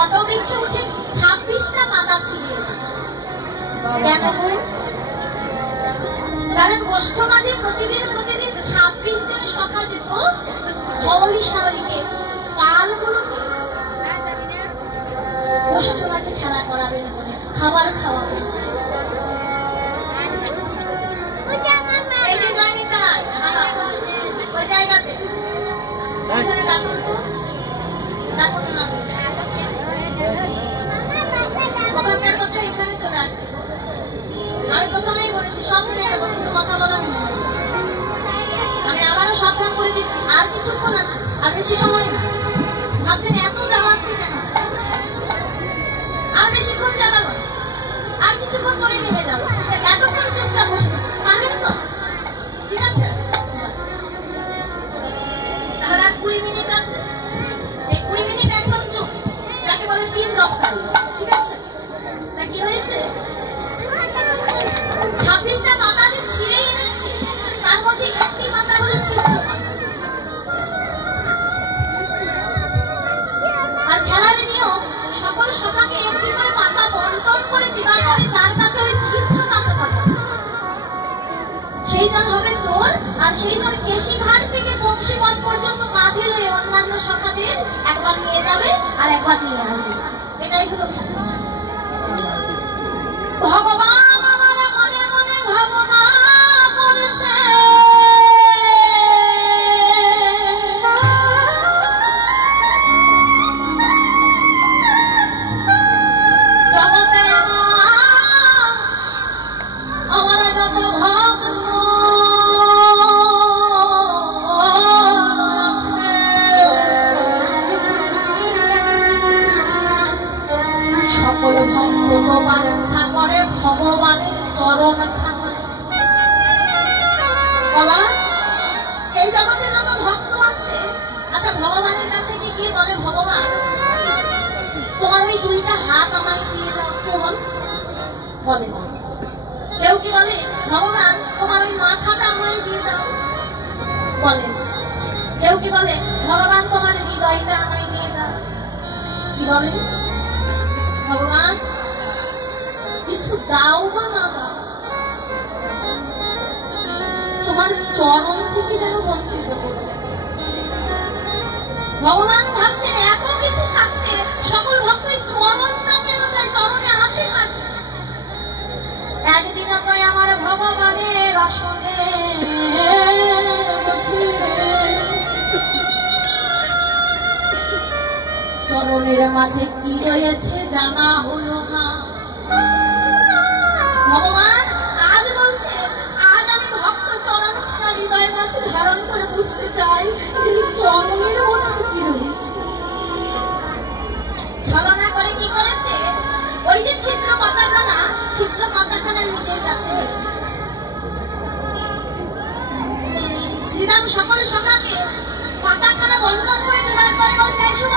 বটবৃক্ষে উঠে ছাব্বিশটা পাতা ছিঁড়ে কেন কারণ গোষ্ঠ মাঝে প্রতিদিন প্রতিদিন ছাব্বিশ দিন সকাল যেত ধবলি সাবলিকে পালগুলোকে গোষ্ঠ মাঝে খেলা করাবেন বলে খাবার খাওয়াবেন। পিন ড্রপ ঠিক আছে? তা কি হয়েছে? আর সেই কেশি কেশিঘাট থেকে বংশীবন পর্যন্ত কাঁধে লয়ে অন্যান্য শাখাদের একবার নিয়ে যাবে আর একবার নিয়ে আসবে। এটাই হলো ভগবান। বলে। কেউ কি বলে, ভগবান, তোমার হৃদয়টা আমায় কি বলে? ভগবান, কিছু দাও বা না তোমার চরণ থেকে যেন বঞ্চিত ভগবান ভাবছেন এত কিছু থাকতে, সকল ভক্ত এই চরণটা কেন চরণে আছে একদিন আমার ভগবানের আসনে চরণের মাঝে কি রয়েছে জানা হলো না। ভগবান আজ বলছে আজ আমি ভক্ত চরণ খানা হৃদয়ের মাঝে ধারণ করে বুঝতে চাই যে চরণের মধ্যে কি রয়েছে। ছলনা করে কি করেছে? ওই যে ছিদ্র পাতাখানা, ছিদ্র নিজের কাছে শ্রীরাম সকল সখাকে পাতাখানা বন্টন করে দেওয়ার পরে বলছে শুভ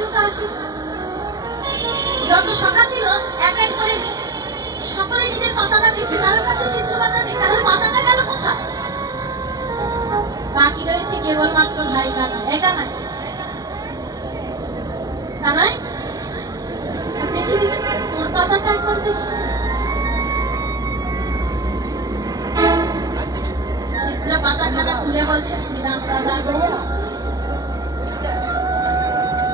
আমার কাছেও যত সখা ছিল, এক এক করে সকলে নিজের পাতাটা দিচ্ছে। কারোর কাছে ছিদ্র পাতা নেই তাহলে পাতাটা গেল কোথায়? বাকি রয়েছে কেবলমাত্র ভাই কানা এ কানাই। কানাই, দেখি দেখি তোর পাতাটা একবার দেখি। চিত্র পাতাখানা তুলে বলছে শ্রীরাম দাদা গো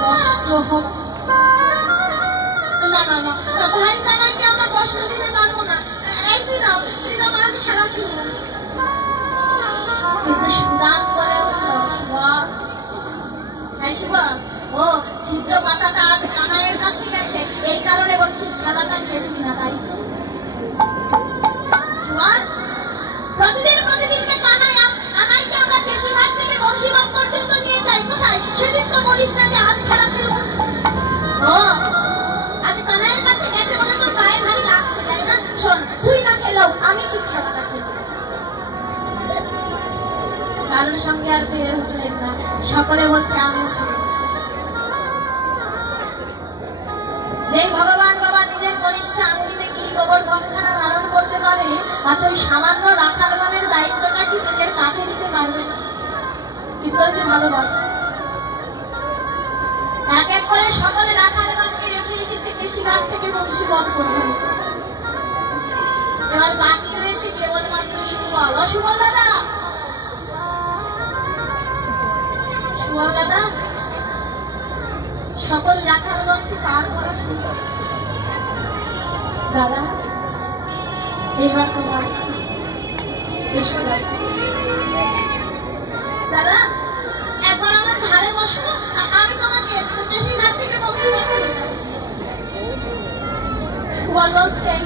কষ্ট হবে না না না ভাই কানাইকে আমরা কষ্ট দিতে পারব না। হ্যাঁ শুভা ও, ছিদ্র পাতাটা কানাইয়ের কাছে গেছে। এই কারণে বলছিস খেলাটা খেলবি না, তাই তো? প্রতিদিন, প্রতিদিনকে সঙ্গে আর পেরে উঠলেন না। সকলে আমি যে ভগবান বাবা নিজের কনিষ্ঠ আঙ্গিতে কি ধারণ করতে পারে আচ্ছা দায়িত্বটা কি নিজের নিতে পারবে কিন্তু ভালোবাসা। এক এক করে সকলে রাখালগণকে রেখে এসেছে কৃষিঘাট থেকে বংশীবন পর্যন্ত এবার বাকি রয়েছে কেবলমাত্র সুবল। দাদা সকল রাখালগণকে পার করা সুযোগ। দাদা, এবার তোমার এসো দাদা। একবার আমার ধারে বসো। আমি তোমাকে দেশি ঘাট থেকে যাচ্ছি সুবল বলছে এই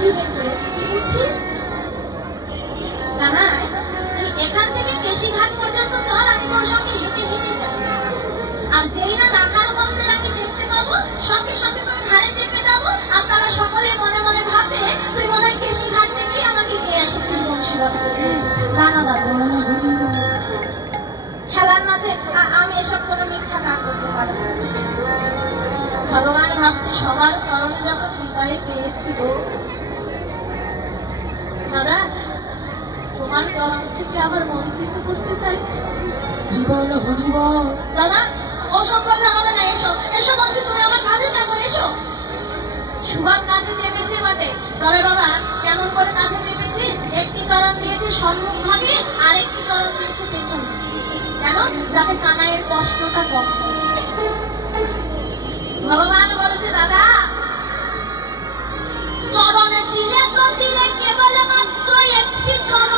একটা বুদ্ধি তবে বাবা, কেমন করে কাঁধে চেপেছে? একটি চরণ দিয়েছে সম্মুখ ভাগে আর একটি চরণ দিয়েছে পেছন কেন? যাতে কানাইয়ের কষ্টটা কম ভগবান বলেছে, দাদা, চরণে দিলে তো দিলে কেবল মাত্র একটি চরণ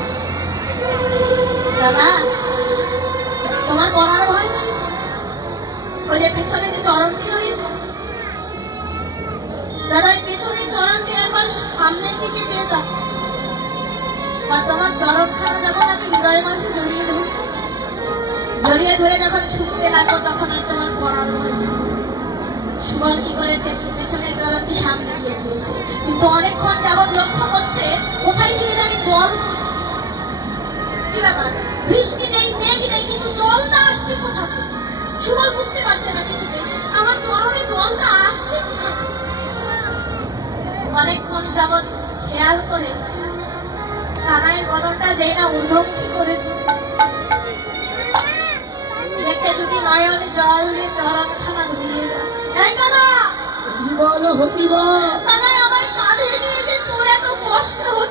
জড়িয়ে ধরি যখন ছুটতে লাগো তখন আর তোমার পড়ার কি করেছে? পেছনের চরণটি সামনে দিয়ে দিয়েছে। কিন্তু অনেকক্ষণ যাবৎ লক্ষ্য করছে, কোথায় থেকে জানি জল কি ব্যাপার? বৃষ্টি নেই মেঘ নেই কিন্তু জল আসছে কোথা থেকে? সুবল বুঝতে পারছে না কিছুতে। আমার চরণে জলটা আসছে কোথা থেকে? অনেকক্ষণ যাবৎ খেয়াল করে কানাইয়ের বদনটা যেই না ঊর্ধ্বমুখী করেছে। দেখছে দুটি নয়নে জল দিয়ে চরণখানা ধুয়ে যাচ্ছে। তাই কানা কি বল বল? কানাই আমায় কাঁধে নিয়ে যে তোর এত কষ্ট হচ্ছে।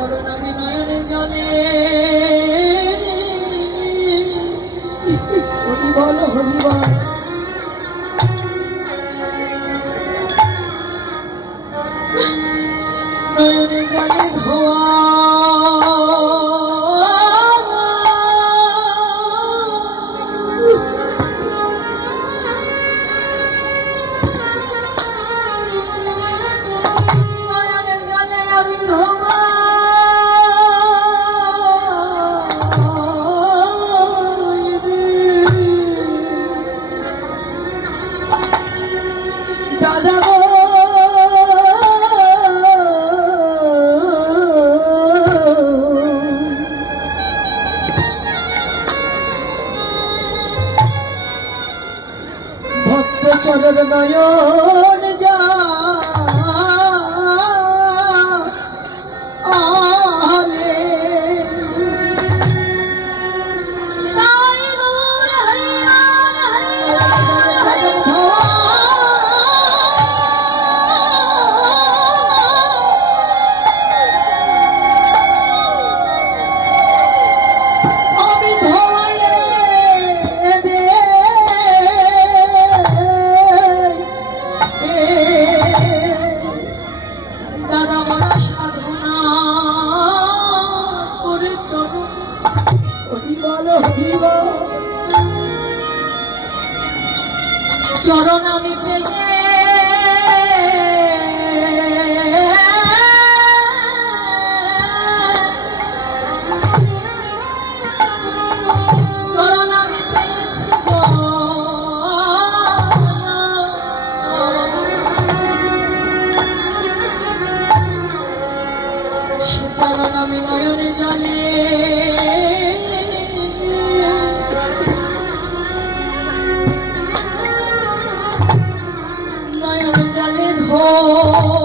চরণ আমি নয়নে জলে। হরি বল হরি বল। ভক্ত চরণ চরণ আমি 哦。